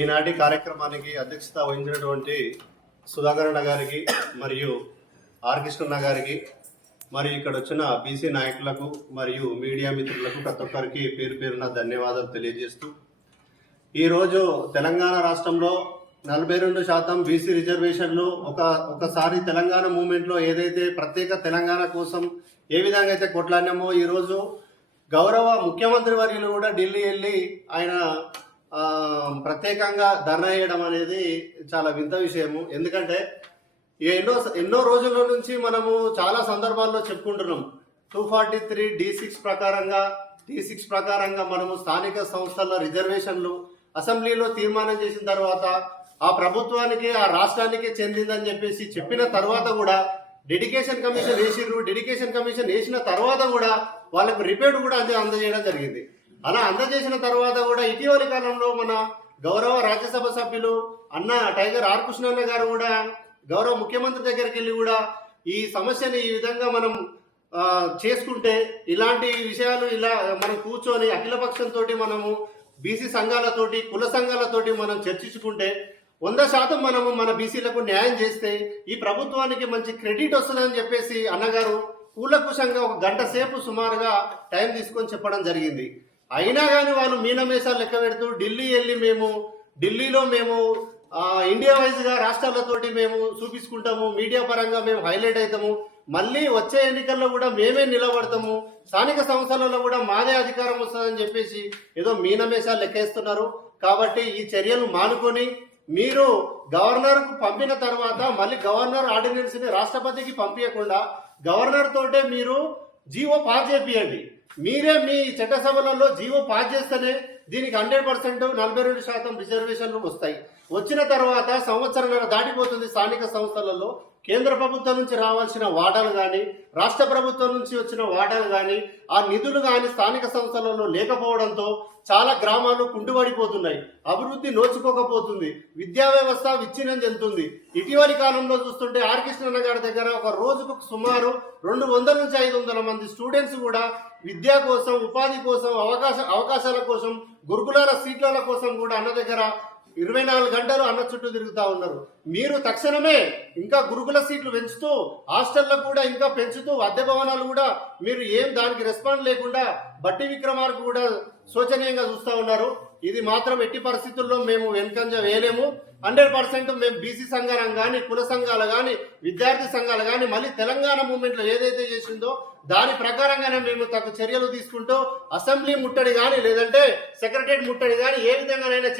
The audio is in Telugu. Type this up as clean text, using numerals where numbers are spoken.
ఈనాటి కార్యక్రమానికి అధ్యక్షత వహించినటువంటి సుధాకర్ అన్న గారికి మరియు ఆర్ కృష్ణన్న గారికి మరియు ఇక్కడ వచ్చిన బీసీ నాయకులకు మరియు మీడియా మిత్రులకు ప్రతి ఒక్కరికి పేరు పేరున ధన్యవాదాలు తెలియజేస్తూ ఈరోజు తెలంగాణ రాష్ట్రంలో 42% బీసీ రిజర్వేషన్లు ఒకసారి తెలంగాణ మూవ్మెంట్లో ఏదైతే ప్రత్యేక తెలంగాణ కోసం ఏ విధంగా అయితే కొట్లాడినామో ఈరోజు గౌరవ ముఖ్యమంత్రి వర్యులు కూడా ఢిల్లీ వెళ్ళి ఆయన ప్రత్యేకంగా ధర్నా చేయడం అనేది చాలా వింత విషయము. ఎందుకంటే ఎన్నో రోజుల నుంచి మనము చాలా సందర్భాల్లో చెప్పుకుంటున్నాం 243 D6 ప్రకారంగా మనము స్థానిక సంస్థల రిజర్వేషన్లు అసెంబ్లీలో తీర్మానం చేసిన తర్వాత ఆ ప్రభుత్వానికి ఆ రాష్ట్రానికి చెందిందని చెప్పేసి చెప్పిన తర్వాత కూడా డెడికేషన్ కమిషన్ వేసిర్రు. డెడికేషన్ కమిషన్ వేసిన తర్వాత కూడా వాళ్ళకు రిపేర్డ్ కూడా అందజేయడం జరిగింది. అలా అందజేసిన తర్వాత కూడా ఇటీవలి కాలంలో మన గౌరవ రాజ్యసభ సభ్యులు అన్న టైగర్ ఆర్ కృష్ణన్న గారు కూడా గౌరవ ముఖ్యమంత్రి దగ్గరికి వెళ్ళి కూడా ఈ సమస్యని ఈ విధంగా మనం చేసుకుంటే ఇలాంటి విషయాలు ఇలా మనం కూర్చొని అఖిలపక్షంతో మనము బీసీ సంఘాలతోటి కుల సంఘాలతోటి మనం చర్చించుకుంటే 100% మనము మన బీసీలకు న్యాయం చేస్తే ఈ ప్రభుత్వానికి మంచి క్రెడిట్ వస్తుందని చెప్పేసి అన్నగారు కూలకుశంగా 1 గంట సేపు సుమారుగా టైం తీసుకొని చెప్పడం జరిగింది. అయినా కానీ వాళ్ళు మీనమేషాలు లెక్క పెడుతూ ఢిల్లీలో మేము ఇండియా వైజ్ గా రాష్ట్రాలతోటి మేము చూపించుకుంటాము, మీడియా పరంగా మేము హైలైట్ అవుతాము, మళ్ళీ వచ్చే ఎన్నికల్లో కూడా మేమే నిలబడతాము, స్థానిక సంస్థలలో కూడా మాదే అధికారం వస్తుందని చెప్పేసి ఏదో మీనమేషాలు లెక్కేస్తున్నారు. కాబట్టి ఈ చర్యలు మానుకొని మీరు గవర్నర్ కు పంపిన తర్వాత మళ్ళీ గవర్నర్ ఆర్డినెన్స్ ని రాష్ట్రపతికి పంపించకుండా గవర్నర్ తోటే మీరు జీవో పాస్ చేపియండి. మీరే మీ చట్టసభలలో జీవో పాస్ చేస్తేనే దీనికి 100% 42% రిజర్వేషన్లు వస్తాయి. వచ్చిన తర్వాత సంవత్సరంన్నర దాటిపోతుంది. స్థానిక సంస్థలలో కేంద్ర ప్రభుత్వం నుంచి రావాల్సిన వాటాలు కానీ రాష్ట్ర ప్రభుత్వం నుంచి వచ్చిన వాటాలు కానీ ఆ నిధులు కానీ స్థానిక సంస్థలలో లేకపోవడంతో చాలా గ్రామాలు కుంటుపడిపోతున్నాయి, అభివృద్ధి నోచుకోకపోతుంది, విద్యా వ్యవస్థ విచ్ఛిన్నం చెందుతుంది. ఇటీవలి కాలంలో చూస్తుంటే ఆర్ కృష్ణన్న గారి దగ్గర ఒక రోజుకు సుమారు 200 నుంచి 500 మంది స్టూడెంట్స్ కూడా విద్య కోసం, ఉపాధి కోసం, అవకాశాల కోసం, గురుకులాల సీట్ల కోసం కూడా అన్న దగ్గర 24 గంటలు అన్న చుట్టూ తిరుగుతా ఉన్నారు. మీరు తక్షణమే ఇంకా గురుకుల సీట్లు పెంచుతూ హాస్టల్లో కూడా ఇంకా పెంచుతూ అద్దె భవనాలు కూడా మీరు ఏం దానికి రెస్పాండ్ లేకుండా బట్టి విక్రమార్కు కూడా శోచనీయంగా చూస్తూ ఉన్నారు. ఇది మాత్రం ఎట్టి పరిస్థితుల్లో మేము వెనుకంజ వేయలేము. 100% మేము బీసీ సంఘాలు కానీ కుల సంఘాలు కానీ విద్యార్థి సంఘాలు కానీ మళ్ళీ తెలంగాణ మూవ్మెంట్లో ఏదైతే చేసిందో దాని ప్రకారంగానే మేము తగు చర్యలు తీసుకుంటూ అసెంబ్లీ ముట్టడి కానీ లేదంటే సెక్రటరియట్ ముట్టడి కానీ ఏ విధంగానైనా